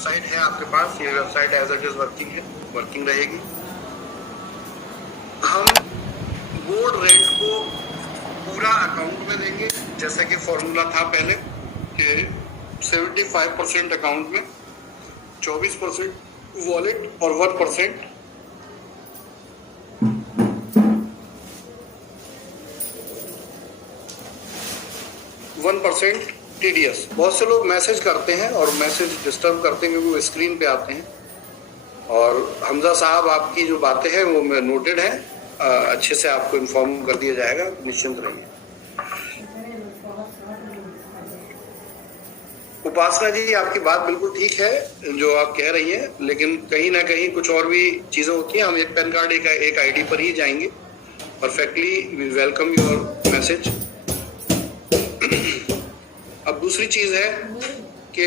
Website है आपके पास, ये website as it is working रहेगी। हम बोर्ड रेंट को पूरा अकाउंट में देंगे, जैसे कि फॉर्मूला था पहले कि 75% अकाउंट में, 24% वॉलेट और 1% टीडीएस। बहुत से लोग मैसेज करते हैं और मैसेज डिस्टर्ब करते हैं क्योंकि वो स्क्रीन पे आते हैं। और हमजा साहब, आपकी जो बातें हैं वो नोटेड है, अच्छे से आपको इन्फॉर्म कर दिया जाएगा, निश्चिंत रहिए। उपासना जी, आपकी बात बिल्कुल ठीक है जो आप कह रही हैं, लेकिन कहीं ना कहीं कुछ और भी चीजें होती हैं। हम एक पैन कार्ड एक आईडी पर ही जाएंगे। Perfectly, we welcome your message. अब दूसरी चीज है कि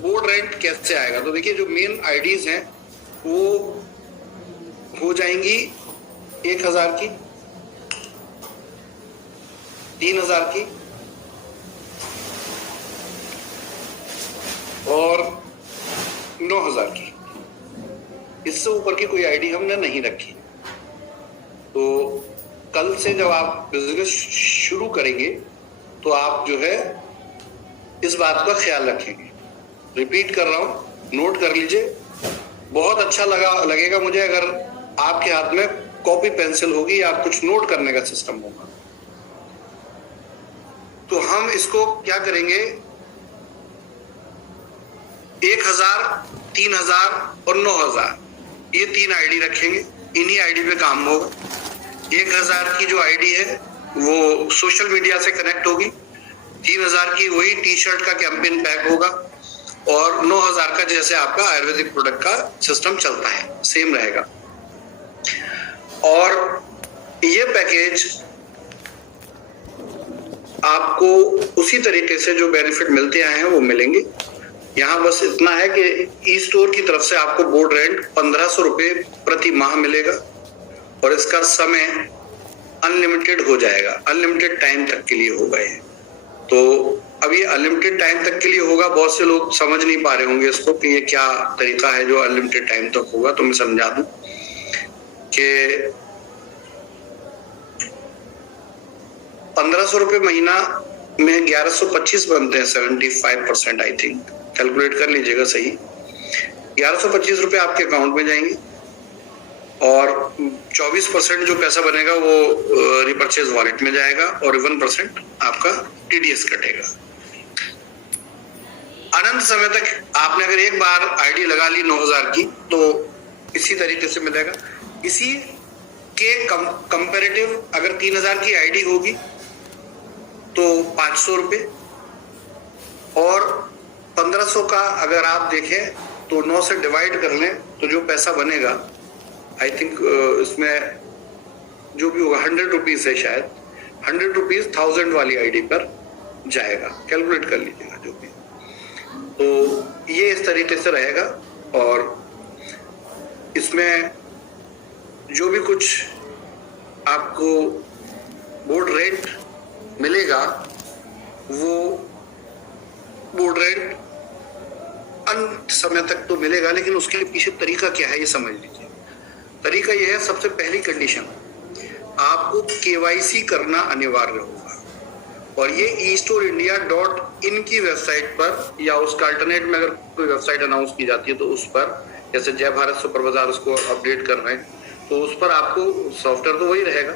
बोर्ड रेंट कैसे आएगा। तो देखिए, जो मेन आईडीज हैं वो हो जाएंगी 1000 की, 3000 की और 9000 की। इससे ऊपर की कोई आईडी हमने नहीं रखी। तो कल से जब आप बिजनेस शुरू करेंगे तो आप जो है इस बात का ख्याल रखेंगे। रिपीट कर रहा हूं, नोट कर लीजिए। बहुत अच्छा लगेगा मुझे अगर आपके हाथ में कॉपी पेंसिल होगी या कुछ नोट करने का सिस्टम होगा। तो हम इसको क्या करेंगे, 1000, 3000 और 9000, ये 3 आईडी रखेंगे। इन्हीं आईडी पे काम होगा। 1000 की जो आईडी है वो सोशल मीडिया से कनेक्ट होगी, 3000 की वही टी शर्ट का कैंपेन पैक होगा और 9000 का जैसे आपका आयुर्वेदिक प्रोडक्ट का सिस्टम चलता है सेम रहेगा। और ये पैकेज आपको उसी तरीके से जो बेनिफिट मिलते आए हैं वो मिलेंगे। यहाँ बस इतना है कि ई स्टोर की तरफ से आपको बोर्ड रेंट 1500 रुपए प्रति माह मिलेगा और इसका समय अनलिमिटेड हो जाएगा, अनलिमिटेड टाइम तक के लिए होगा ये। तो अब ये अनलिमिटेड टाइम तक के लिए होगा, बहुत से लोग समझ नहीं पा रहे होंगे इसको कि ये क्या तरीका है जो अनलिमिटेड टाइम तक होगा। तो मैं समझा दूं कि 1500 रुपए महीना में 1125 बनते हैं, 75% आई थिंक, कैलकुलेट कर लीजिएगा सही। 1125 रुपए आपके अकाउंट में जाएंगे और 24% जो पैसा बनेगा वो रिपर्चेज वॉलेट में जाएगा और 1% आपका टीडीएस कटेगा। अनंत समय तक आपने अगर एक बार आईडी लगा ली 9000 की तो इसी तरीके से मिलेगा। इसी के कंपैरेटिव अगर 3000 की आईडी होगी तो 500 रुपए और 1500 का अगर आप देखें तो 9 से डिवाइड कर लें तो जो पैसा बनेगा आई थिंक इसमें जो भी होगा 100 रुपीज है शायद, 100 रुपीज 1000 वाली आईडी पर जाएगा। कैलकुलेट कर लीजिएगा जो भी। तो ये इस तरीके से रहेगा और इसमें जो भी कुछ आपको बोर्ड रेंट मिलेगा वो बोर्ड रेंट अंत समय तक तो मिलेगा, लेकिन उसके पीछे तरीका क्या है ये समझ लीजिए। तरीका यह है, सबसे पहली कंडीशन आपको केवाईसी करना अनिवार्य होगा और ये eStoreIndia.in की वेबसाइट पर या उसका अल्टरनेट में अगर कोई वेबसाइट अनाउंस की जाती है तो उस पर, जैसे जय भारत सुपर बाजार उसको अपडेट कर रहे हैं तो उस पर आपको सॉफ्टवेयर तो वही रहेगा,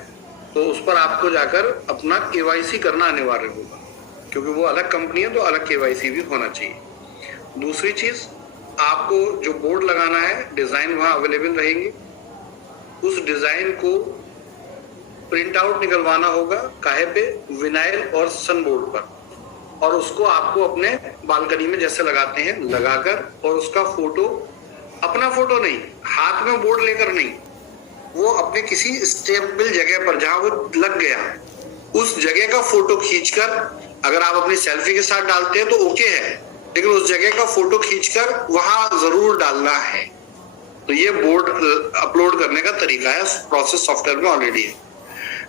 तो उस पर आपको जाकर अपना केवाईसी करना अनिवार्य होगा क्योंकि वो अलग कंपनी है तो अलग केवाईसी भी होना चाहिए। दूसरी चीज, आपको जो बोर्ड लगाना है डिजाइन वहां अवेलेबल रहेंगी, उस डिजाइन को प्रिंट आउट निकलवाना होगा, काहे पे, विनाइल और सन बोर्ड पर, और उसको आपको अपने बालकनी में जैसे लगाते हैं लगाकर और उसका फोटो, अपना फोटो नहीं, हाथ में बोर्ड लेकर नहीं, वो अपने किसी स्टेबल जगह पर जहां वो लग गया उस जगह का फोटो खींचकर, अगर आप अपनी सेल्फी के साथ डालते हैं तो ओके है, लेकिन उस जगह का फोटो खींचकर वहां जरूर डालना है। तो ये बोर्ड अपलोड करने का तरीका है, प्रोसेस सॉफ्टवेयर में ऑलरेडी है।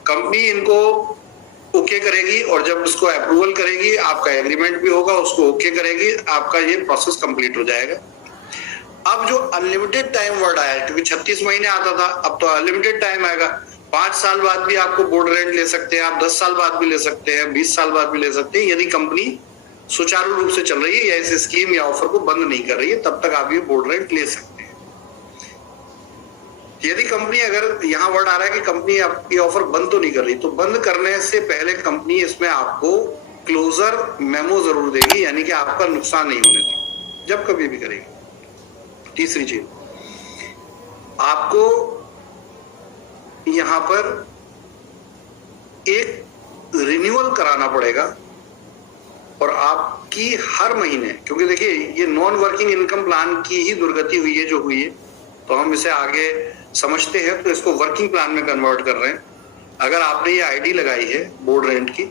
कंपनी इनको ओके करेगी और जब उसको अप्रूवल करेगी, आपका एग्रीमेंट भी होगा, उसको ओके करेगी, आपका ये प्रोसेस कंप्लीट हो जाएगा। अब जो अनलिमिटेड टाइम वर्ड आया, क्योंकि 36 महीने आता था, अब तो अनलिमिटेड टाइम आएगा। 5 साल बाद भी आपको बोर्ड रेंट ले सकते हैं, आप 10 साल बाद भी ले सकते हैं, 20 साल बाद भी ले सकते हैं, यदि कंपनी सुचारू रूप से चल रही है या इस स्कीम या ऑफर को बंद नहीं कर रही है, तब तक आप ये बोर्ड रेंट ले सकते हैं। यदि कंपनी, अगर यहाँ वर्ड आ रहा है कि कंपनी आपकी ऑफर बंद तो नहीं कर रही, तो बंद करने से पहले कंपनी इसमें आपको क्लोजर मेमो जरूर देगी, यानी कि आपका नुकसान नहीं होने देगी जब कभी भी करेगी। तीसरी चीज, आपको यहां पर एक रिन्यूअल कराना पड़ेगा और आपकी हर महीने, क्योंकि देखिए ये नॉन वर्किंग इनकम प्लान की ही दुर्गति हुई है जो हुई है, तो हम इसे आगे समझते हैं, तो इसको वर्किंग प्लान में कन्वर्ट कर रहे हैं। अगर आपने ये आईडी लगाई है बोर्ड रेंट की,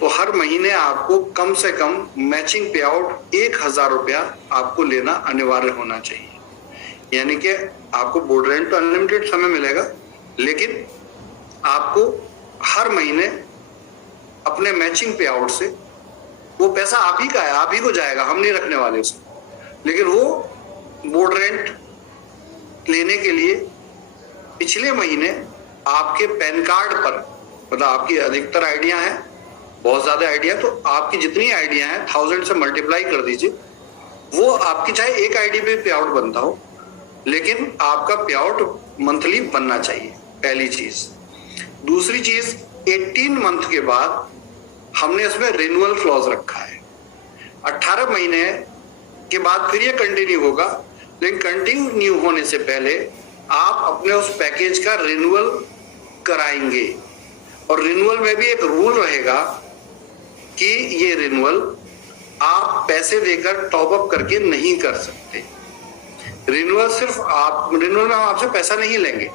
तो हर महीने आपको कम से कम मैचिंग पे आउट 1000 रुपया आपको लेना अनिवार्य होना चाहिए। यानी कि आपको बोर्ड रेंट तो अनलिमिटेड समय मिलेगा, लेकिन आपको हर महीने अपने मैचिंग पे आउट से, वो पैसा आप ही का है, आप ही को जाएगा, हम नहीं रखने वाले उसको, लेकिन वो बोर्ड रेंट लेने के लिए पिछले महीने आपके पैन कार्ड पर, मतलब आपकी अधिकतर आइडिया हैं, बहुत ज्यादा आइडिया, तो आपकी जितनी आइडिया हैं 1000 से मल्टीप्लाई कर दीजिए, वो आपकी चाहे एक आईडी पे पे आउट बनता हो, लेकिन आपका पे आउट मंथली बनना चाहिए, पहली चीज। दूसरी चीज, 18 मंथ के बाद हमने इसमें रिन्यूअल क्लॉज रखा है। 18 महीने के बाद फिर ये कंटिन्यू होगा, लेकिन कंटिन्यू होने से पहले आप अपने उस पैकेज का रिन्यूअल कराएंगे, और रिन्यूअल में भी एक रूल रहेगा कि ये रिन्यूअल आप पैसे देकर टॉप अप करके नहीं कर सकते। रिन्यूअल सिर्फ आप, रिन्यूअल में हम आपसे पैसा नहीं लेंगे,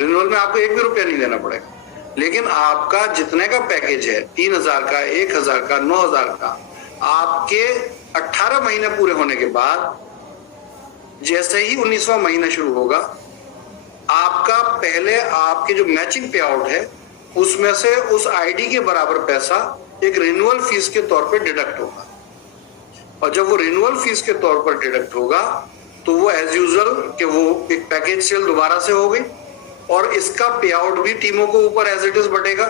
रिन्यूअल में आपको 1 भी रुपया नहीं देना पड़ेगा, लेकिन आपका जितने का पैकेज है, 3000 का, 1000 का, 9000 का, आपके 18 महीने पूरे होने के बाद जैसे ही 19वां महीना शुरू होगा, आपका पहले आपके जो मैचिंग पे आउट है उसमें से उस आईडी के बराबर पैसा एक रिन्यूअल फीस के तौर पे डिडक्ट होगा, और जब वो रिन्यूअल फीस के तौर पर डिडक्ट होगा तो वो एज यूजुअल कि वो एक पैकेज सेल दोबारा से हो गई, और इसका पे आउट भी टीमों को ऊपर एज इट इज बटेगा,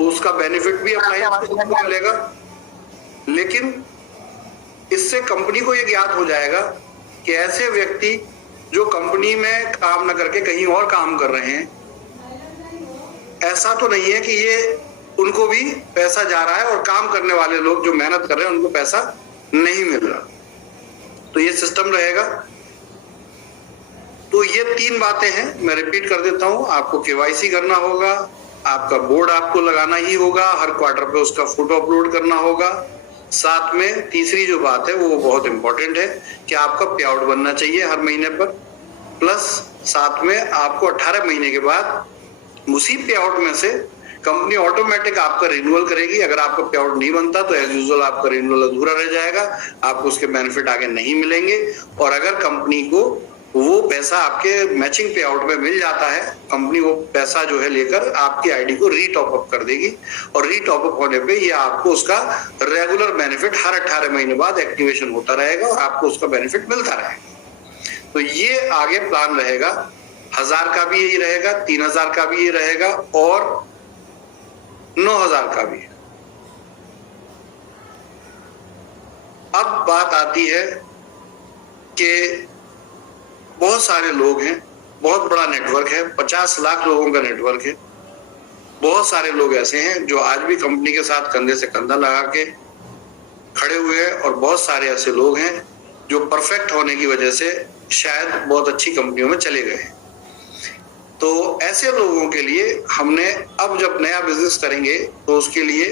उसका बेनिफिट भी अप्लायंस को मिलेगा। लेकिन इससे कंपनी को ये ज्ञात हो जाएगा कि ऐसे व्यक्ति जो कंपनी में काम न करके कहीं और काम कर रहे हैं, ऐसा तो नहीं है कि ये उनको भी पैसा जा रहा है और काम करने वाले लोग जो मेहनत कर रहे हैं उनको पैसा नहीं मिल रहा, तो ये सिस्टम रहेगा। तो ये 3 बातें हैं, मैं रिपीट कर देता हूं। आपको केवाईसी करना होगा, आपका बोर्ड आपको लगाना ही होगा, हर क्वार्टर पे उसका फोटो अपलोड करना होगा। साथ में तीसरी जो बात है वो बहुत इंपॉर्टेंट है कि आपका पे आउट बनना चाहिए हर महीने पर, प्लस साथ में आपको 18 महीने के बाद उसी पे आउट में से कंपनी ऑटोमेटिक आपका रिन्यूअल करेगी। अगर आपका पे आउट नहीं बनता तो एज यूजुअल आपका रिन्यूअल अधूरा रह जाएगा, आपको उसके बेनिफिट आगे नहीं मिलेंगे। और अगर कंपनी को वो पैसा आपके मैचिंग पे आउट में मिल जाता है, कंपनी वो पैसा जो है लेकर आपकी आईडी को रीटॉप अप कर देगी, और रीटॉप अप होने पे ये आपको उसका रेगुलर बेनिफिट हर 18 महीने बाद एक्टिवेशन होता रहेगा और आपको उसका बेनिफिट मिलता रहेगा। तो ये आगे प्लान रहेगा, 1000 का भी यही रहेगा, 3000 का भी ये रहेगा, और 9000 का भी। अब बात आती है कि बहुत सारे लोग हैं, बहुत बड़ा नेटवर्क है, 50 लाख लोगों का नेटवर्क है। बहुत सारे लोग ऐसे हैं जो आज भी कंपनी के साथ कंधे से कंधा लगा के खड़े हुए हैं, और बहुत सारे ऐसे लोग हैं जो परफेक्ट होने की वजह से शायद बहुत अच्छी कंपनियों में चले गए। तो ऐसे लोगों के लिए हमने अब जब नया बिजनेस करेंगे तो उसके लिए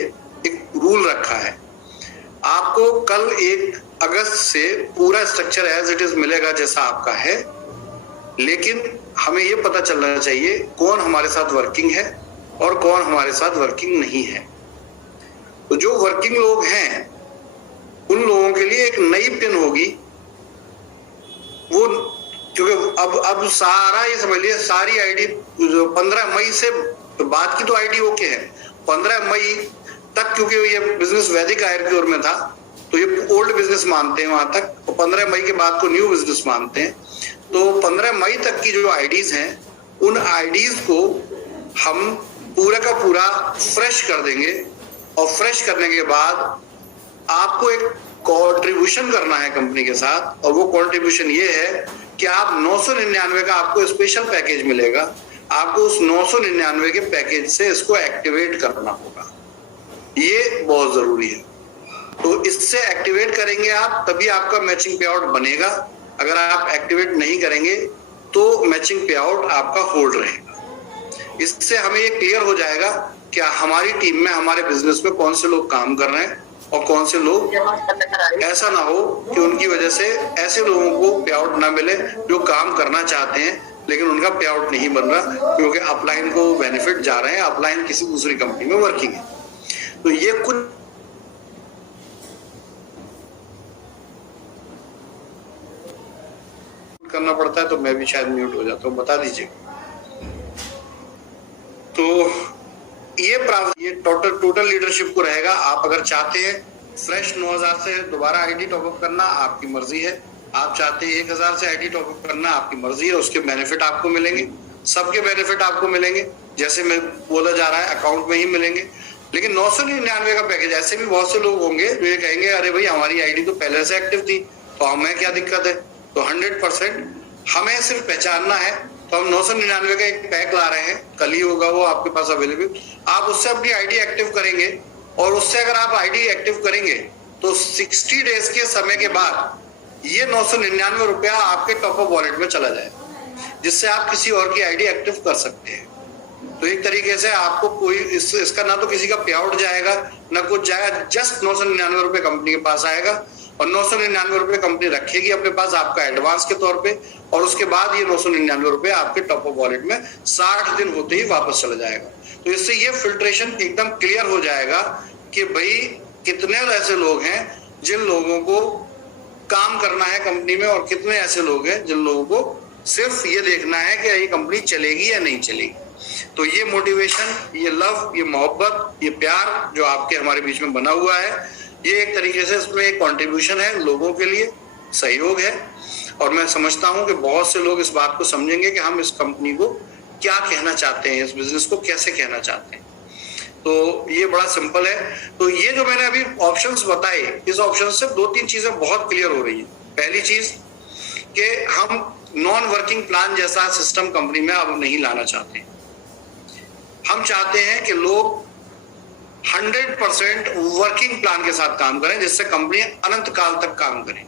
एक रूल रखा है। आपको कल 1 अगस्त से पूरा स्ट्रक्चर एज इट इज मिलेगा जैसा आपका है, लेकिन हमें यह पता चलना चाहिए कौन हमारे साथ वर्किंग है और कौन हमारे साथ वर्किंग नहीं है। तो जो वर्किंग लोग हैं उन लोगों के लिए एक नई पिन होगी, वो क्योंकि अब सारा ये समझ लिया, सारी आईडी 15 मई से बाद की तो आईडी ओके है, 15 मई तक, क्योंकि ये बिजनेस वैदिक आयर की ओर में था तो ये ओल्ड बिजनेस मानते हैं वहां तक, तो 15 मई के बाद को न्यू बिजनेस मानते हैं। तो 15 मई तक की जो आईडीज हैं उन आईडीज को हम पूरा का पूरा फ्रेश कर देंगे, और फ्रेश करने के बाद आपको एक कंट्रीब्यूशन करना है कंपनी के साथ, और वो कंट्रीब्यूशन ये है कि आप 999 का आपको स्पेशल पैकेज मिलेगा। आपको उस 999 के पैकेज से इसको एक्टिवेट करना होगा, ये बहुत जरूरी है। तो इससे एक्टिवेट करेंगे आप तभी आपका मैचिंग पे आउट बनेगा। अगर आप एक्टिवेट नहीं करेंगे तो मैचिंग पे आउट आपका होल्ड रहेगा। इससे हमें ये क्लियर हो जाएगा कि हमारी टीम में, हमारे बिजनेस में कौन से लोग काम कर रहे हैं और कौन से लोग, ऐसा ना हो कि उनकी वजह से ऐसे लोगों को पे आउट ना मिले जो काम करना चाहते हैं लेकिन उनका पे आउट नहीं बन रहा क्योंकि अपलाइन को बेनिफिट जा रहे हैं, अपलाइन किसी दूसरी कंपनी में वर्किंग है। तो ये कुछ करना पड़ता है, तो मैं भी शायद म्यूट हो जाता हूँ, बता दीजिए। तो ये टोटल लीडरशिप को रहेगा। आप अगर चाहते हैं फ्रेश 9000 से दोबारा आईडी टॉपअप करना, आपकी मर्जी है। आप चाहते हैं 1000 से आईडी टॉपअप करना, आपकी मर्जी है। उसके बेनिफिट आपको मिलेंगे, सबके बेनिफिट आपको मिलेंगे, जैसे मैं बोला जा रहा है अकाउंट में ही मिलेंगे। लेकिन 999 का पैकेज, ऐसे भी बहुत से लोग होंगे जो ये कहेंगे अरे भाई हमारी आईडी तो पहले से एक्टिव थी तो हमें क्या दिक्कत है। तो 100% हमें सिर्फ पहचानना है। तो हम 999 का एक पैक ला रहे हैं, कल ही होगा वो आपके पास अवेलेबल। आप उससे अपनी आईडी एक्टिव करेंगे, और उससे अगर आप आईडी एक्टिव करेंगे तो 60 डेज के समय के बाद ये 999 रुपया आपके टॉपअप वॉलेट में चला जाए, जिससे आप किसी और की आईडी एक्टिव कर सकते हैं। तो एक तरीके से आपको कोई इसका ना तो किसी का पे आउट जाएगा ना कुछ जाएगा, जस्ट 999 रुपये कंपनी के पास आएगा, और 999 रुपये कंपनी रखेगी अपने पास आपका एडवांस के तौर पे, और उसके बाद ये 999 रुपये आपके टॉपअप वॉलेट में 60 दिन होते ही वापस चला जाएगा। तो इससे ये फिल्ट्रेशन एकदम क्लियर हो जाएगा कि भाई कितने ऐसे लोग हैं जिन लोगों को काम करना है कंपनी में, और कितने ऐसे लोग हैं जिन लोगों को सिर्फ ये देखना है कि ये कंपनी चलेगी या नहीं चलेगी। तो ये मोटिवेशन, ये लव, ये मोहब्बत, ये प्यार जो आपके हमारे बीच में बना हुआ है, ये एक तरीके से इसमें एक कंट्रीब्यूशन है, लोगों के लिए सहयोग है। और मैं समझता हूं कि बहुत से लोग इस बात को समझेंगे कि हम इस कंपनी को क्या कहना चाहते हैं, इस बिजनेस को कैसे कहना चाहते हैं। तो ये बड़ा सिंपल है। तो ये जो मैंने अभी ऑप्शंस बताए, इस ऑप्शन से 2-3 चीजें बहुत क्लियर हो रही है। पहली चीज कि हम नॉन वर्किंग प्लान जैसा सिस्टम कंपनी में अब नहीं लाना चाहते। हम चाहते हैं कि लोग 100% वर्किंग प्लान के साथ काम करें, जिससे कंपनी अनंत काल तक काम करें।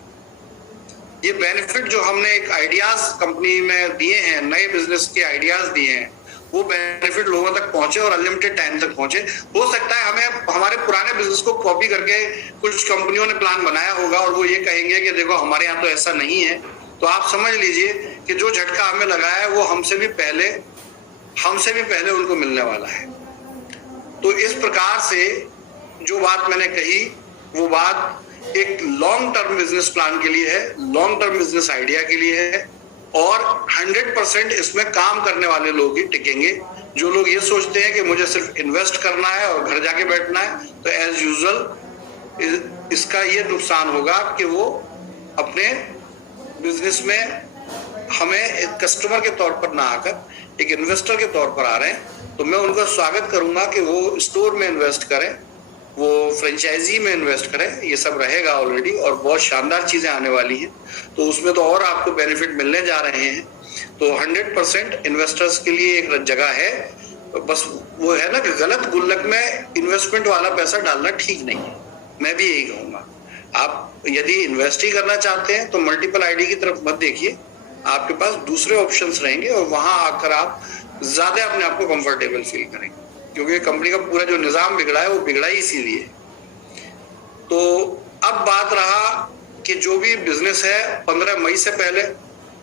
ये बेनिफिट जो हमने एक आइडियाज कंपनी में दिए हैं, नए बिजनेस के आइडियाज दिए हैं, वो बेनिफिट लोगों तक पहुंचे और अनलिमिटेड टाइम तक पहुंचे। हो सकता है हमें हमारे पुराने बिजनेस को कॉपी करके कुछ कंपनियों ने प्लान बनाया होगा और वो ये कहेंगे कि देखो हमारे यहाँ तो ऐसा नहीं है। तो आप समझ लीजिए कि जो झटका हमें लगाया है वो हमसे भी पहले उनको मिलने वाला है। तो इस प्रकार से जो बात मैंने कही वो बात एक लॉन्ग टर्म बिजनेस प्लान के लिए है, लॉन्ग टर्म बिजनेस आइडिया के लिए है, और 100% इसमें काम करने वाले लोग ही टिकेंगे। जो लोग ये सोचते हैं कि मुझे सिर्फ इन्वेस्ट करना है और घर जाके बैठना है, तो एज यूजुअल इसका ये नुकसान होगा कि वो अपने बिजनेस में हमें एक कस्टमर के तौर पर ना आकर एक इन्वेस्टर के तौर पर आ रहे हैं। तो मैं उनका स्वागत करूंगा कि वो स्टोर में इन्वेस्ट करें, वो फ्रेंचाइजी में इन्वेस्ट करें। ये सब रहेगा ऑलरेडी, और बहुत शानदार चीजें आने वाली हैं, तो उसमें तो और आपको बेनिफिट मिलने जा रहे हैं। तो 100% इन्वेस्टर्स के लिए एक जगह है। बस वो है ना कि गलत गुल्लक में इन्वेस्टमेंट वाला पैसा डालना ठीक नहीं है। मैं भी यही कहूंगा, आप यदि इन्वेस्ट ही करना चाहते हैं तो मल्टीपल आईडी की तरफ मत देखिए। आपके पास दूसरे ऑप्शंस रहेंगे और वहां आकर आप ज्यादा अपने आप को कंफर्टेबल फील करेंगे, क्योंकि कंपनी का पूरा जो निजाम बिगड़ा है वो बिगड़ा ही इसीलिए। तो अब बात रहा कि जो भी बिजनेस है 15 मई से पहले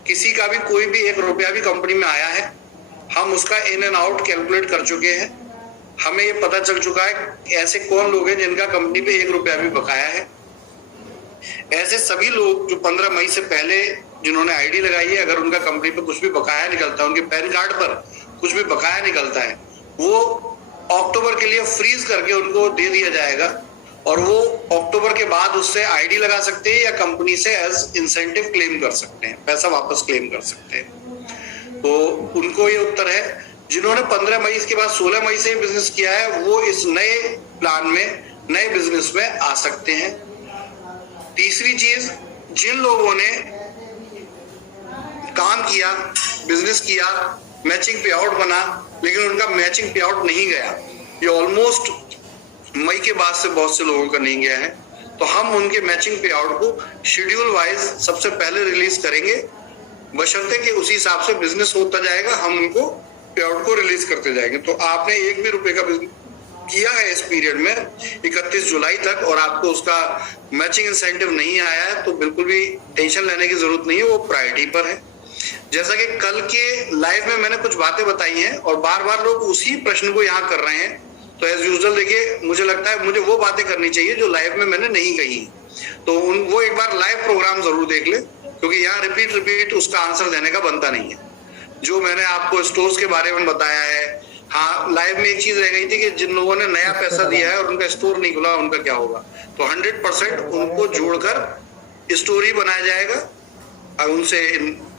किसी का भी कोई भी 1 रुपया भी कंपनी में आया है, हम उसका इन एंड आउट कैलकुलेट कर चुके हैं। हमें ये पता चल चुका है ऐसे कौन लोग हैं जिनका कंपनी पे 1 रुपया भी बकाया है। ऐसे सभी लोग जो 15 मई से पहले जिन्होंने आईडी लगाई है, अगर उनका कंपनी पे कुछ भी बकाया निकलता है, उनके पैन कार्ड पर कुछ भी बकाया निकलता है, वो अक्टूबर के लिए फ्रीज करके उनको दे दिया जाएगा और वो अक्टूबर के बाद उससे आईडी लगा सकते हैं या कंपनी से एज इंसेंटिव क्लेम कर सकते हैं, पैसा वापस क्लेम कर सकते हैं। तो उनको ये उत्तर है। जिन्होंने 15 मई के बाद 16 मई से बिजनेस किया है वो इस नए प्लान में, नए बिजनेस में आ सकते हैं। तीसरी चीज, जिन लोगों ने काम किया, बिजनेस किया, मैचिंग पे आउट बना लेकिन उनका मैचिंग पे आउट नहीं गया, ये ऑलमोस्ट मई के बाद से बहुत से लोगों का नहीं गया है, तो हम उनके मैचिंग पे आउट को शेड्यूल वाइज सबसे पहले रिलीज करेंगे, बशर्ते कि उसी हिसाब से बिजनेस होता जाएगा हम उनको पे आउट को रिलीज करते जाएंगे। तो आपने 1 भी रुपए का बिजनेस किया है इस पीरियड में 31 जुलाई तक और आपको उसका मैचिंग इंसेंटिव नहीं आया है तो बिल्कुल भी टेंशन लेने की जरूरत नहीं है, वो प्रायोरिटी पर है। जैसा कि कल के लाइव में मैंने कुछ बातें बताई हैं और बार बार लोग उसी प्रश्न को यहाँ कर रहे हैं, तो एज यूजुअल देखिए मुझे लगता है मुझे वो बातें करनी चाहिए जो लाइव में मैंने नहीं कही, तो वो एक बार लाइव प्रोग्राम जरूर देख ले, क्योंकि यहाँ रिपीट उसका आंसर देने का बनता नहीं है। जो मैंने आपको स्टोर्स के बारे में बताया है, हाँ लाइव में एक चीज रह गई थी कि जिन लोगों ने नया पैसा दिया है और उनका स्टोर नहीं खुला उनका क्या होगा, तो 100% उनको जोड़कर स्टोर ही बनाया जाएगा। उनसे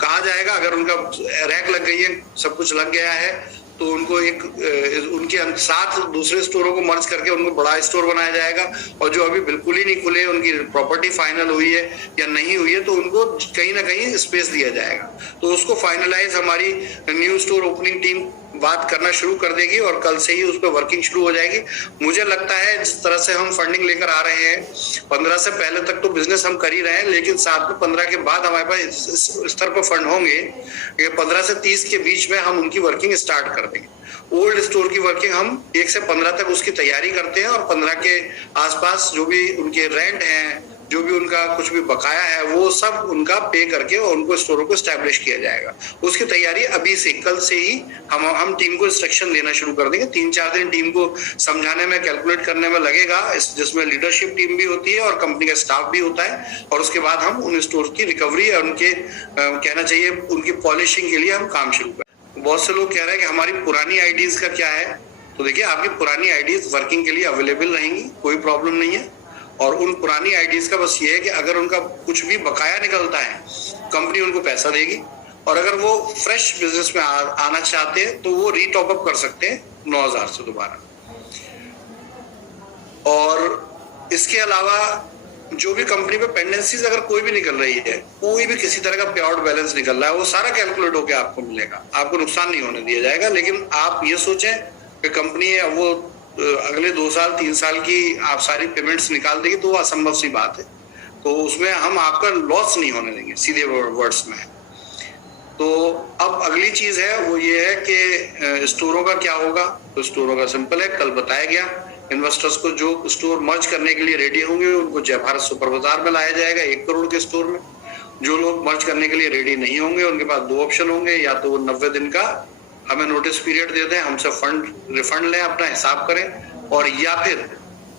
कहा जाएगा अगर उनका रैक लग गई है, सब कुछ लग गया है, तो उनको एक उनके साथ दूसरे स्टोरों को मर्ज करके उनको बड़ा स्टोर बनाया जाएगा। और जो अभी बिल्कुल ही नहीं खुले, उनकी प्रॉपर्टी फाइनल हुई है या नहीं हुई है, तो उनको कहीं ना कहीं स्पेस दिया जाएगा। तो उसको फाइनलाइज हमारी न्यू स्टोर ओपनिंग टीम बात करना शुरू कर देगी और कल से ही उस पर वर्किंग शुरू हो जाएगी। मुझे लगता है जिस तरह से हम फंडिंग लेकर आ रहे हैं, 15 से पहले तक तो बिजनेस हम कर ही रहे हैं, लेकिन साथ में 15 के बाद हमारे पास इस स्तर पर फंड होंगे, 15 से 30 के बीच में हम उनकी वर्किंग स्टार्ट कर देंगे। ओल्ड स्टोर की वर्किंग हम 1 से 15 तक उसकी तैयारी करते हैं और 15 के आसपास जो भी उनके रेंट हैं, जो भी उनका कुछ भी बकाया है, वो सब उनका पे करके और उनको स्टोरों को स्टैब्लिश किया जाएगा। उसकी तैयारी अभी से, कल से ही हम टीम को इंस्ट्रक्शन देना शुरू कर देंगे। 3-4 दिन टीम को समझाने में, कैलकुलेट करने में लगेगा, जिसमें लीडरशिप टीम भी होती है और कंपनी का स्टाफ भी होता है। और उसके बाद हम उन स्टोर की रिकवरी और उनके कहना चाहिए उनकी पॉलिशिंग के लिए हम काम शुरू करें। बहुत से लोग कह रहे हैं कि हमारी पुरानी आईडीज का क्या है, तो देखिए आपकी पुरानी आईडीज वर्किंग के लिए अवेलेबल रहेंगी, कोई प्रॉब्लम नहीं है। और उन पुरानी आईडीज का बस ये है कि अगर उनका कुछ भी बकाया निकलता है, कंपनी उनको पैसा देगी, और अगर वो फ्रेश बिजनेस में आना चाहते हैं तो वो रीटॉप अप कर सकते हैं 9000 से दोबारा। और इसके अलावा जो भी कंपनी पे पेंडेंसीज अगर कोई भी निकल रही है, कोई भी किसी तरह का पे आउट बैलेंस निकल रहा है, वो सारा कैलकुलेट होकर आपको मिलेगा, आपको नुकसान नहीं होने दिया जाएगा। लेकिन आप ये सोचें कि कंपनी है वो अगले 2 साल 3 साल की आप सारी पेमेंट्स निकाल देगी, तो वो असंभव सी बात है। तो उसमें हम आपका लॉस नहीं होने देंगे, सीधे वर्ड्स में। तो अब अगली चीज है वो ये है कि स्टोरों का क्या होगा। तो स्टोरों का सिंपल है, कल बताया गया। इन्वेस्टर्स को जो स्टोर मर्ज करने के लिए रेडी होंगे उनको जय भारत सुपर बाजार में लाया जाएगा 1 करोड़ के स्टोर में। जो लोग मर्ज करने के लिए रेडी नहीं होंगे उनके पास 2 ऑप्शन होंगे, या तो वो 90 दिन का हमें नोटिस पीरियड दे दें, हमसे फंड रिफंड लें, अपना हिसाब करें, और या फिर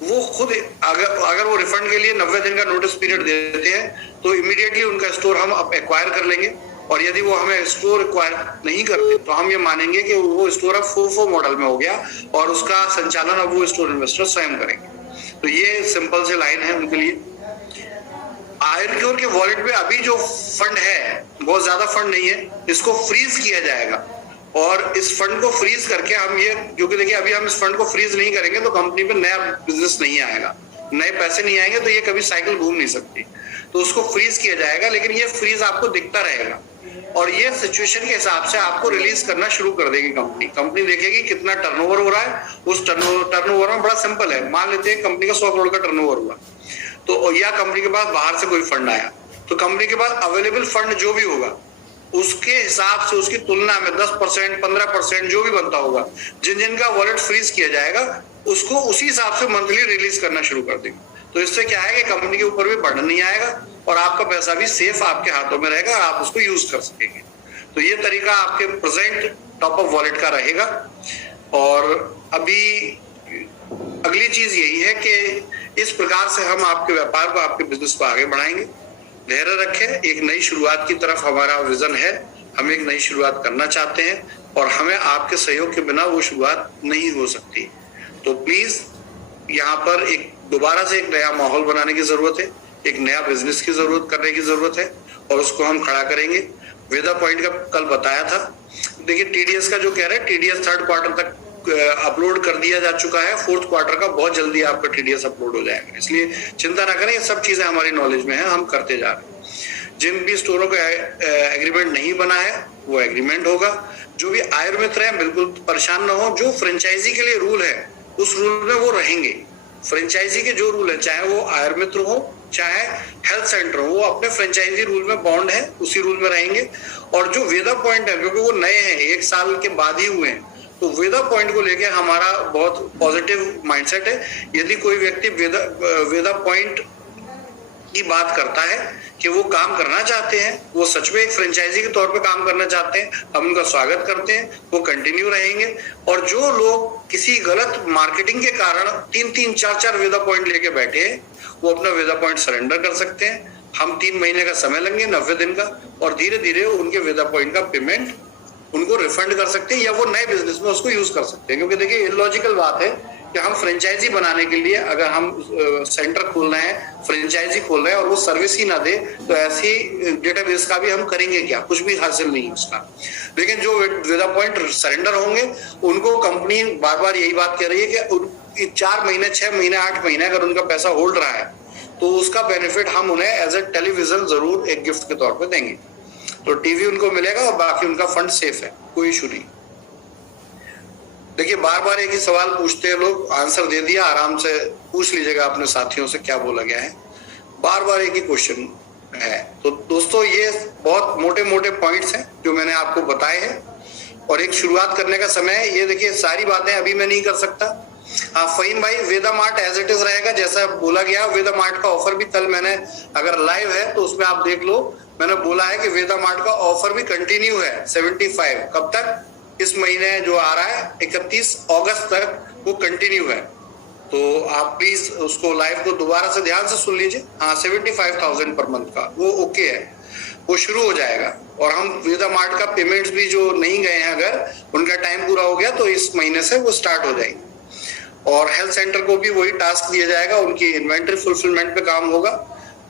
वो खुद अगर वो रिफंड के लिए 90 दिन का नोटिस पीरियड देते हैं तो इमीडिएटली उनका स्टोर हम एक्वायर कर लेंगे। और यदि वो हमें स्टोर एक्वायर नहीं करते तो हम ये मानेंगे कि वो स्टोर अब FOFO मॉडल में हो गया और उसका संचालन अब वो स्टोर इन्वेस्टर स्वयं करेंगे। तो ये सिंपल से लाइन है उनके लिए। आयरक्योर के वॉलेट में अभी जो फंड है, बहुत ज्यादा फंड नहीं है, इसको फ्रीज किया जाएगा। और इस फंड को फ्रीज करके हम ये, क्योंकि देखिए अभी हम इस फंड को फ्रीज नहीं करेंगे तो कंपनी पे नया बिजनेस नहीं आएगा, नए पैसे नहीं आएंगे, तो ये कभी साइकिल घूम नहीं सकती। तो उसको फ्रीज किया जाएगा, लेकिन ये फ्रीज आपको दिखता रहेगा और ये सिचुएशन के हिसाब से आपको रिलीज करना शुरू कर देगी कंपनी देखेगी कितना टर्नओवर हो रहा है। उस टर्नओवर में बड़ा सिंपल है, मान लेते हैं कंपनी का 100 करोड़ का टर्नओवर हुआ, तो या कंपनी के पास बाहर से कोई फंड आया, तो कंपनी के पास अवेलेबल फंड जो भी होगा उसके हिसाब से, उसकी तुलना में 10%, 15% जो भी बनता होगा, जिनका वॉलेट फ्रीज किया जाएगा उसको उसी हिसाब से मंथली रिलीज करना शुरू कर देंगे। तो इससे क्या है कि कंपनी के ऊपर भी बर्डन नहीं आएगा और आपका पैसा भी सेफ आपके हाथों में रहेगा, आप उसको यूज कर सकेंगे। तो ये तरीका आपके प्रेजेंट टॉप अप वॉलेट का रहेगा। और अभी अगली चीज यही है कि इस प्रकार से हम आपके व्यापार को, आपके बिजनेस को आगे बढ़ाएंगे। धैर्य रखें, एक नई शुरुआत की तरफ हमारा विजन है, हम एक नई शुरुआत करना चाहते हैं और हमें आपके सहयोग के बिना वो शुरुआत नहीं हो सकती। तो प्लीज यहाँ पर एक दोबारा से एक नया माहौल बनाने की जरूरत है, एक नया बिजनेस की जरूरत करने की जरूरत है और उसको हम खड़ा करेंगे। वेदा पॉइंट का कल बताया था। देखिए टीडीएस का जो कह रहे हैं, टीडीएस 3rd क्वार्टर तक अपलोड कर दिया जा चुका है, 4th क्वार्टर का बहुत जल्दी आपका टीडीएस अपलोड हो जाएगा, इसलिए चिंता ना करें, ये सब चीजें हमारी नॉलेज में है, हम करते जा रहे हैं। जिन भी स्टोरों का एग्रीमेंट नहीं बना है वो एग्रीमेंट होगा। जो भी आयुर मित्र है बिल्कुल परेशान ना हो, जो फ्रेंचाइजी के लिए रूल है उस रूल में वो रहेंगे। फ्रेंचाइजी के जो रूल है, चाहे वो आयुर मित्र हो चाहे हेल्थ सेंटर हो, वो अपने फ्रेंचाइजी रूल में बॉन्ड है, उसी रूल में रहेंगे। और जो वेदा पॉइंट है, क्योंकि वो नए हैं, 1 साल के बाद ही हुए हैं, तो वेदा पॉइंट को लेके हमारा बहुत पॉजिटिव माइंडसेट है। यदि कोई व्यक्ति वेदा पॉइंट की बात करता है कि वो काम करना चाहते हैं, वो सच में एक फ्रेंचाइजी के तौर पे काम करना चाहते हैं, हम उनका स्वागत करते हैं, वो कंटिन्यू रहेंगे। और जो लोग किसी गलत मार्केटिंग के कारण 3-3, 4-4 वेदा पॉइंट लेके बैठे हैं, वो अपना वेदा पॉइंट सरेंडर कर सकते हैं। हम 3 महीने का समय लेंगे, 90 दिन का, और धीरे धीरे उनके वेदा पॉइंट का पेमेंट उनको रिफंड कर सकते हैं या वो नए बिजनेस में उसको यूज कर सकते हैं। क्योंकि देखिए इलॉजिकल बात है कि हम फ्रेंचाइजी बनाने के लिए अगर हम सेंटर खोल रहे हैं, फ्रेंचाइजी खोल रहे हैं और वो सर्विस ही ना दे, तो ऐसी डेटाबेस का भी हम करेंगे क्या, कुछ भी हासिल नहीं है उसका। लेकिन जो वेदा पॉइंट सरेंडर होंगे उनको कंपनी बार बार यही बात कह रही है कि 4 महीने, 6 महीने, 8 महीने अगर उनका पैसा होल्ड रहा है तो उसका बेनिफिट हम उन्हें एज ए टेलीविजन जरूर एक गिफ्ट के तौर पर देंगे। तो टीवी उनको मिलेगा और बाकी उनका फंड सेफ है, कोई इशू नहीं। देखिए बार बार एक ही सवाल पूछते हैं लोग, आंसर दे दिया, आराम से पूछ लीजिएगा अपने साथियों से क्या बोला गया है। बार बार एक ही क्वेश्चन है। तो दोस्तों ये बहुत मोटे मोटे पॉइंट्स हैं जो मैंने आपको बताए हैं और एक शुरुआत करने का समय है। ये देखिए सारी बातें अभी मैं नहीं कर सकता। हाँ फहीम भाई, वेदा मार्ट एज इट इज रहेगा जैसा बोला गया। वेदा मार्ट का ऑफर भी कल मैंने, अगर लाइव है तो उसमें आप देख लो, मैंने बोला है कि वेदा मार्ट का ऑफर भी कंटिन्यू है 75। कब तक? इस महीने जो आ रहा है 31 अगस्त तक वो कंटिन्यू है। तो आप प्लीज उसको लाइव को दोबारा से ध्यान से सुन लीजिए। हाँ 75,000 पर मंथ का वो ओके है, वो शुरू हो जाएगा। और हम वेदा मार्ट का पेमेंट्स भी जो नहीं गए हैं, अगर उनका टाइम पूरा हो गया तो इस महीने से वो स्टार्ट हो जाएंगे। और हेल्थ सेंटर को भी वही टास्क दिया जाएगा, उनकी इन्वेंटरी फुलफिलमेंट पे काम होगा।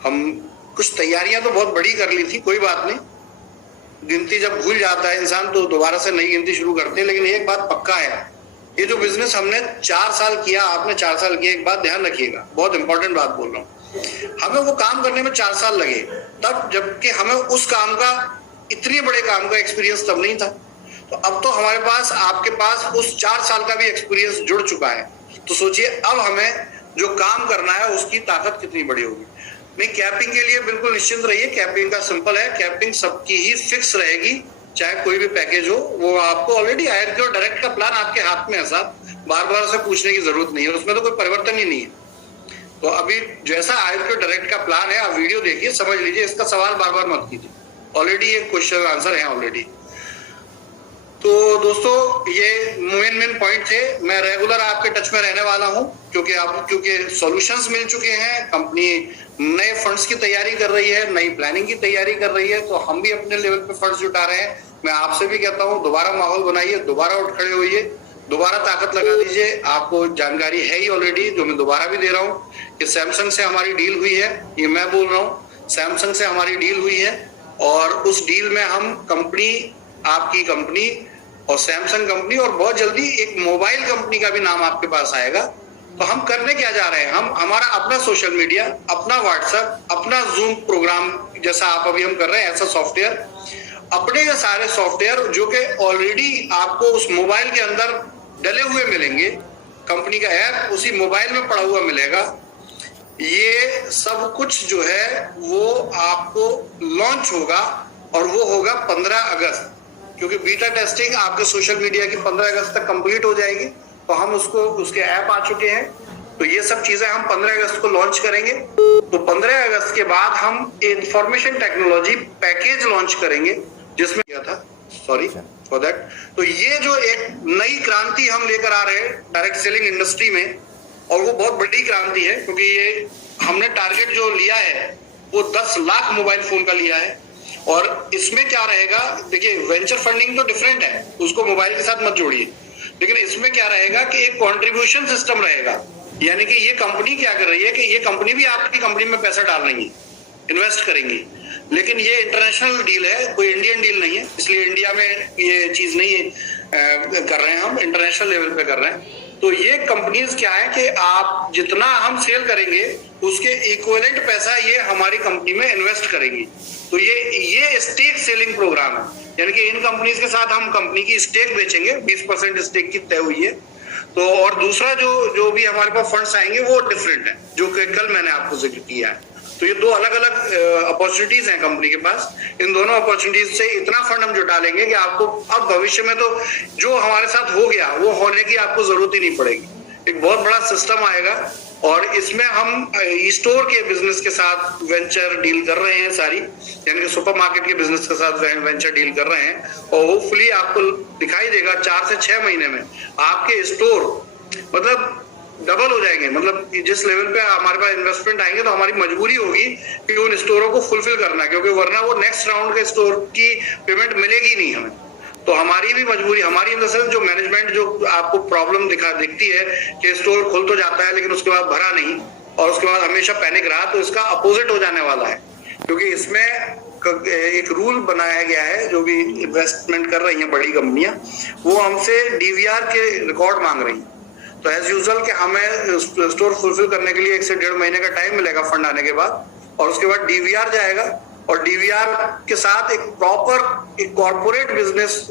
हम कुछ तैयारियां तो बहुत बड़ी कर ली थी, कोई बात नहीं, गिनती जब भूल जाता है इंसान तो दोबारा से नई गिनती शुरू करते हैं। लेकिन एक बात पक्का है, ये जो बिजनेस हमने 4 साल किया, आपने 4 साल किया, एक बात ध्यान रखिएगा, बहुत इंपॉर्टेंट बात बोल रहा हूँ, हमें वो काम करने में 4 साल लगे तब, जबकि हमें उस काम का, इतने बड़े काम का एक्सपीरियंस तब नहीं था। तो अब तो हमारे पास, आपके पास उस 4 साल का भी एक्सपीरियंस जुड़ चुका है। तो सोचिए अब हमें जो काम करना है उसकी ताकत कितनी बड़ी होगी। नहीं, कैपिंग के लिए बिल्कुल निश्चिंत रहिए, कैपिंग का सिंपल है, कैपिंग सबकी ही फिक्स रहेगी, चाहे कोई भी पैकेज हो। वो आपको ऑलरेडी आयुर्वेद डायरेक्ट का प्लान आपके हाथ में है साहब, बार बार से पूछने की जरूरत नहीं है, उसमें तो कोई परिवर्तन ही नहीं है। तो अभी जैसा आयुर्वेद डायरेक्ट का प्लान है, आप वीडियो देखिए, समझ लीजिए, इसका सवाल बार बार मत कीजिए, ऑलरेडी एक क्वेश्चन आंसर है ऑलरेडी। तो दोस्तों ये मेन पॉइंट थे। मैं रेगुलर आपके टच में रहने वाला हूं क्योंकि सॉल्यूशंस मिल चुके हैं, कंपनी नए फंड्स की तैयारी कर रही है, नई प्लानिंग की तैयारी कर रही है, तो हम भी अपने लेवल पे फंड्स जुटा रहे हैं। मैं आपसे भी कहता हूं दोबारा माहौल बनाइए, दोबारा उठ खड़े होइए, दोबारा ताकत लगा दीजिए। आपको जानकारी है ही ऑलरेडी, जो मैं दोबारा भी दे रहा हूँ कि सैमसंग से हमारी डील हुई है, ये मैं बोल रहा हूँ, सैमसंग से हमारी डील हुई है और उस डील में हम कंपनी, आपकी कंपनी और सैमसंग कंपनी और बहुत जल्दी एक मोबाइल कंपनी का भी नाम आपके पास आएगा। तो हम करने क्या जा रहे हैं, हम हमारा अपना सोशल मीडिया, अपना व्हाट्सएप, अपना जूम प्रोग्राम जैसा आप अभी हम कर रहे हैं, ऐसा सॉफ्टवेयर, अपने के सारे सॉफ्टवेयर जो कि ऑलरेडी आपको उस मोबाइल के अंदर डले हुए मिलेंगे, कंपनी का ऐप उसी मोबाइल में पड़ा हुआ मिलेगा। ये सब कुछ जो है वो आपको लॉन्च होगा और वो होगा 15 अगस्त, क्योंकि बीटा टेस्टिंग आपके सोशल मीडिया की 15 अगस्त तक कंप्लीट हो जाएगी। तो हम उसके ऐप आ चुके हैं, तो ये सब चीजें हम 15 अगस्त को लॉन्च करेंगे। तो 15 अगस्त के बाद हम इंफॉर्मेशन टेक्नोलॉजी पैकेज लॉन्च करेंगे, जिसमें क्या था, सॉरी फॉर दैट। तो ये जो एक नई क्रांति हम लेकर आ रहे हैं डायरेक्ट सेलिंग इंडस्ट्री में, और वो बहुत बड़ी क्रांति है, क्योंकि ये हमने टारगेट जो लिया है वो 10 लाख मोबाइल फोन का लिया है। और इसमें क्या रहेगा, देखिए वेंचर फंडिंग तो डिफरेंट है, उसको मोबाइल के साथ मत जोड़िए। लेकिन इसमें क्या रहेगा कि एक कंट्रीब्यूशन सिस्टम रहेगा, यानी कि ये कंपनी क्या कर रही है कि ये कंपनी भी आपकी कंपनी में पैसा डाल रही है, इन्वेस्ट करेंगी, लेकिन ये इंटरनेशनल डील है, कोई इंडियन डील नहीं है, इसलिए इंडिया में ये चीज नहीं कर रहे हैं, हम इंटरनेशनल लेवल पे कर रहे हैं। तो ये कंपनीज क्या है कि आप जितना हम सेल करेंगे उसके इक्विवेलेंट पैसा ये हमारी कंपनी में इन्वेस्ट करेंगी। तो ये स्टेक सेलिंग प्रोग्राम है, यानी कि इन कंपनीज के साथ हम कंपनी की स्टेक बेचेंगे, 20% स्टेक की तय हुई है। तो और दूसरा जो भी हमारे पास फंड्स आएंगे वो डिफरेंट है, जो कि कल मैंने आपको जिक्र किया है। तो ये दो अलग अलग अपॉर्चुनिटीज हैं कंपनी के पास। इन दोनों अपॉर्चुनिटीज से इतना फंड हम जुटा लेंगे कि आपको अब भविष्य में तो जो हमारे साथ हो गया वो होने की आपको जरूरत ही नहीं पड़ेगी। एक बहुत बड़ा सिस्टम आएगा और इसमें हम स्टोर के बिजनेस के साथ वेंचर डील कर रहे हैं सारी, यानी कि सुपरमार्केट के बिजनेस के साथ वेंचर डील कर रहे हैं। और होपफुली आपको दिखाई देगा 4 से 6 महीने में आपके स्टोर मतलब डबल हो जाएंगे। मतलब जिस लेवल पे हमारे पास इन्वेस्टमेंट आएंगे तो हमारी मजबूरी होगी कि उन स्टोरों को फुलफिल करना, क्योंकि वरना वो नेक्स्ट राउंड के स्टोर की पेमेंट मिलेगी नहीं हमें। तो हमारी भी मजबूरी, हमारी इन द सेंस जो मैनेजमेंट जो आपको प्रॉब्लम दिखती है कि स्टोर खुल तो जाता है लेकिन उसके बाद भरा नहीं और उसके बाद हमेशा पैनिक रहा, तो इसका अपोजिट हो जाने वाला है। क्योंकि इसमें एक रूल बनाया गया है, जो भी इन्वेस्टमेंट कर रही हैं बड़ी कंपनियां वो हमसे डीवीआर के रिकॉर्ड मांग रही हैं। तो एज यूजुअल कि हमें स्टोर फुलफिल करने के लिए 1 से 1.5 महीने का टाइम मिलेगा फंड आने के बाद, और उसके बाद डीवीआर जाएगा और डीवीआर के साथ एक प्रॉपर एक कॉर्पोरेट बिजनेस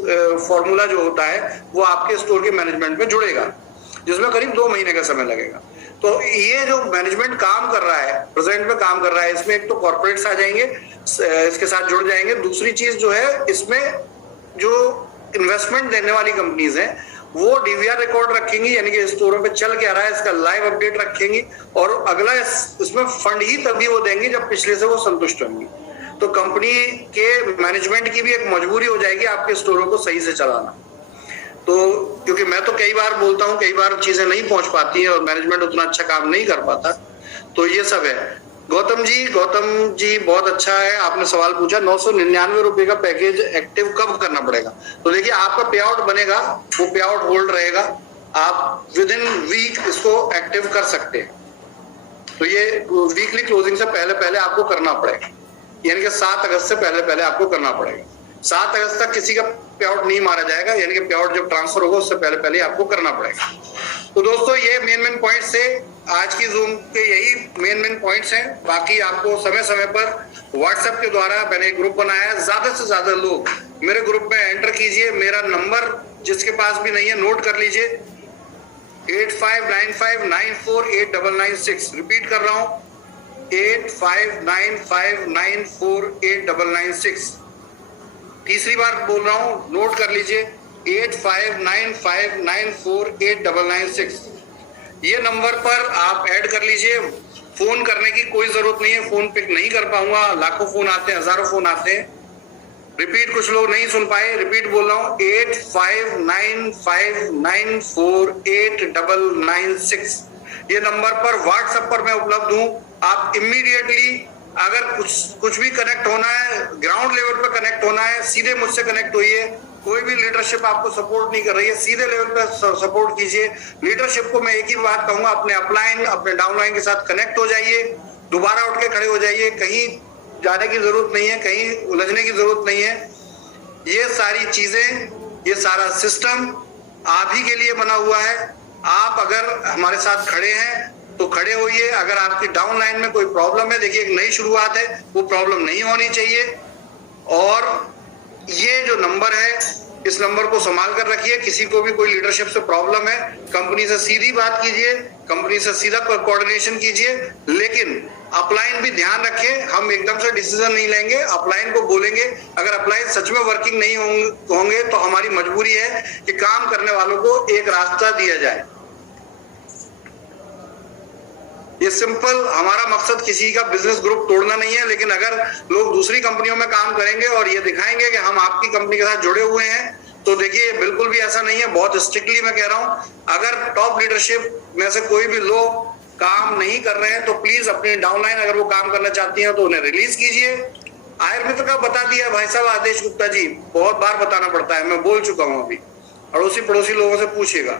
फॉर्मूला जो होता है वो आपके स्टोर के मैनेजमेंट में जुड़ेगा, जिसमें करीब 2 महीने का समय लगेगा। तो ये जो मैनेजमेंट काम कर रहा है, प्रेजेंट में काम कर रहा है, इसमें एक तो कॉर्पोरेट्स आ जाएंगे, इसके साथ जुड़ जाएंगे। दूसरी चीज जो है, इसमें जो इन्वेस्टमेंट देने वाली कंपनीज हैं वो डीवीआर रिकॉर्ड रखेंगी, यानी कि स्टोरों पे चल क्या रहा है इसका लाइव अपडेट रखेंगी, और अगला इसमें फंड ही तभी वो देंगे जब पिछले से वो संतुष्ट होंगी। तो कंपनी के मैनेजमेंट की भी एक मजबूरी हो जाएगी आपके स्टोरों को सही से चलाना। तो क्योंकि मैं तो कई बार बोलता हूँ, कई बार चीजें नहीं पहुंच पाती हैं और मैनेजमेंट उतना अच्छा काम नहीं कर पाता, तो ये सब है। गौतम जी बहुत अच्छा है, आपने सवाल पूछा 999 रुपए का पैकेज एक्टिव कब करना पड़ेगा। तो देखिए आपका पे आउट बनेगा, वो पे आउट होल्ड रहेगा, आप विद इन वीक इसको एक्टिव कर सकते हैं। तो ये वीकली क्लोजिंग से पहले आपको करना पड़ेगा, यानी कि 7 अगस्त से पहले आपको करना पड़ेगा। 7 अगस्त तक किसी का पे आउट नहीं मारा जाएगा, यानी कि पे आउट जब ट्रांसफर होगा उससे पहले आपको करना पड़ेगा। तो दोस्तों ये मेन पॉइंट्स थे आज की जूम के, यही मेन पॉइंट्स हैं। बाकी आपको समय समय पर व्हाट्सएप के द्वारा मैंने एक ग्रुप बनाया है, ज्यादा से ज्यादा लोग मेरे ग्रुप में एंटर कीजिए। मेरा नंबर जिसके पास भी नहीं है नोट कर लीजिए, 8595948996। रिपीट कर रहा हूं, 8595948996। तीसरी बार बोल रहा हूं, नोट कर लीजिए, 8595948996। ये नंबर पर आप ऐड कर लीजिए। फोन करने की कोई जरूरत नहीं है, फोन पिक नहीं कर पाऊंगा, लाखों फोन आते हैं, हजारों फोन आते हैं। रिपीट, कुछ लोग नहीं सुन पाए, रिपीट बोल रहा हूं, 8595948996। ये नंबर पर व्हाट्सएप पर मैं उपलब्ध हूं। आप इमीडिएटली अगर कुछ भी कनेक्ट होना है, ग्राउंड लेवल पर कनेक्ट होना है, सीधे मुझसे कनेक्ट होइए। कोई भी लीडरशिप आपको सपोर्ट नहीं कर रही है, सीधे लेवल पर सपोर्ट कीजिए। लीडरशिप को मैं एक ही बात कहूंगा, अपने अपलाइन अपने डाउनलाइन के साथ कनेक्ट हो जाइए, दोबारा उठ के खड़े हो जाइए। कहीं जाने की जरूरत नहीं है, कहीं उलझने की जरूरत नहीं है। ये सारी चीजें, ये सारा सिस्टम आप ही के लिए बना हुआ है। आप अगर हमारे साथ खड़े हैं तो खड़े होइए। अगर आपकी डाउनलाइन में कोई प्रॉब्लम है, देखिए एक नई शुरुआत है, वो प्रॉब्लम नहीं होनी चाहिए। और ये जो नंबर है, इस नंबर को संभाल कर रखिए। किसी को भी कोई लीडरशिप से प्रॉब्लम है, कंपनी से सीधी बात कीजिए, कंपनी से सीधा कोऑर्डिनेशन कीजिए। लेकिन अपलाइन भी ध्यान रखें, हम एकदम से डिसीजन नहीं लेंगे, अपलाइन को बोलेंगे। अगर अपलाइन सच में वर्किंग नहीं होंगे तो हमारी मजबूरी है कि काम करने वालों को एक रास्ता दिया जाए। ये सिंपल, हमारा मकसद किसी का बिजनेस ग्रुप तोड़ना नहीं है। लेकिन अगर लोग दूसरी कंपनियों में काम करेंगे और ये दिखाएंगे कि हम आपकी कंपनी के साथ जुड़े हुए हैं, तो देखिए बिल्कुल भी ऐसा नहीं है। बहुत स्ट्रिक्टली मैं कह रहा हूं, अगर टॉप लीडरशिप में से कोई भी लोग काम नहीं कर रहे हैं तो प्लीज अपनी डाउनलाइन अगर वो काम करना चाहती हैं तो उन्हें रिलीज कीजिए। आयुर्मित्र का बता दिया भाई साहब आदेश गुप्ता जी, बहुत बार बताना पड़ता है, मैं बोल चुका हूं अभी। अड़ोसी पड़ोसी लोगों से पूछिएगा।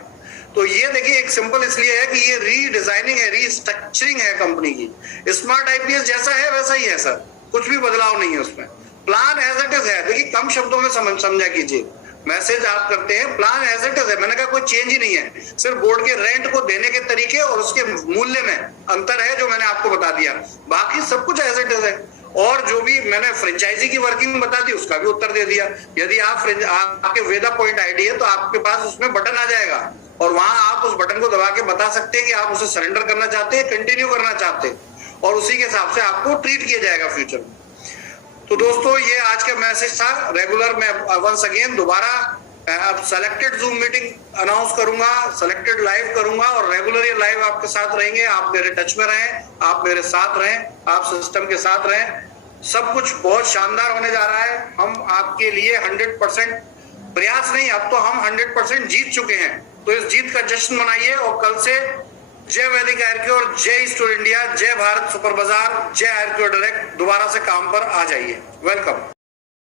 तो ये देखिए एक सिंपल इसलिए है कि ये रीडिजाइनिंग है, रीस्ट्रक्चरिंग है कंपनी की। स्मार्ट आईपीएस जैसा है वैसा ही है सर, कुछ भी बदलाव नहीं है उसमें। प्लान एज इट इज है। देखिए कम शब्दों में समझा कीजिए, मैसेज आप करते हैं प्लान एज इट इज है। मैंने कहा कोई चेंज ही नहीं है, सिर्फ बोर्ड के रेंट को देने के तरीके और उसके मूल्य में अंतर है जो मैंने आपको बता दिया, बाकी सब कुछ एज इट इज है। और जो भी मैंने फ्रेंचाइजी की वर्किंग बता दी उसका भी उत्तर दे दिया। यदि आपके वेदा पॉइंट आईडी है तो आपके पास उसमें बटन आ जाएगा और वहां आप उस बटन को दबा के बता सकते हैं कि आप उसे सरेंडर करना चाहते हैं, कंटिन्यू करना चाहते हैं, और उसी के हिसाब से आपको ट्रीट किया जाएगा फ्यूचर में। तो दोस्तों ये आज का मैसेज था। रेगुलर मैं वंस अगेन दोबारा अब सेलेक्टेड जूम मीटिंग अनाउंस करूंगा, सेलेक्टेड लाइव करूंगा और रेगुलर ये लाइव आपके साथ रहेंगे। आप मेरे टच में रहें, आप मेरे साथ रहें, आप सिस्टम के साथ रहें। सब कुछ बहुत शानदार होने जा रहा है। हम आपके लिए 100% प्रयास नहीं, अब तो हम 100% जीत चुके हैं। तो इस जीत का जश्न मनाइए और कल से जय वैदिक आयरक्योर, जय स्टोर इंडिया, जय भारत सुपर बाजार, जय आयरक्योर डायरेक्ट दोबारा से काम पर आ जाइए। वेलकम।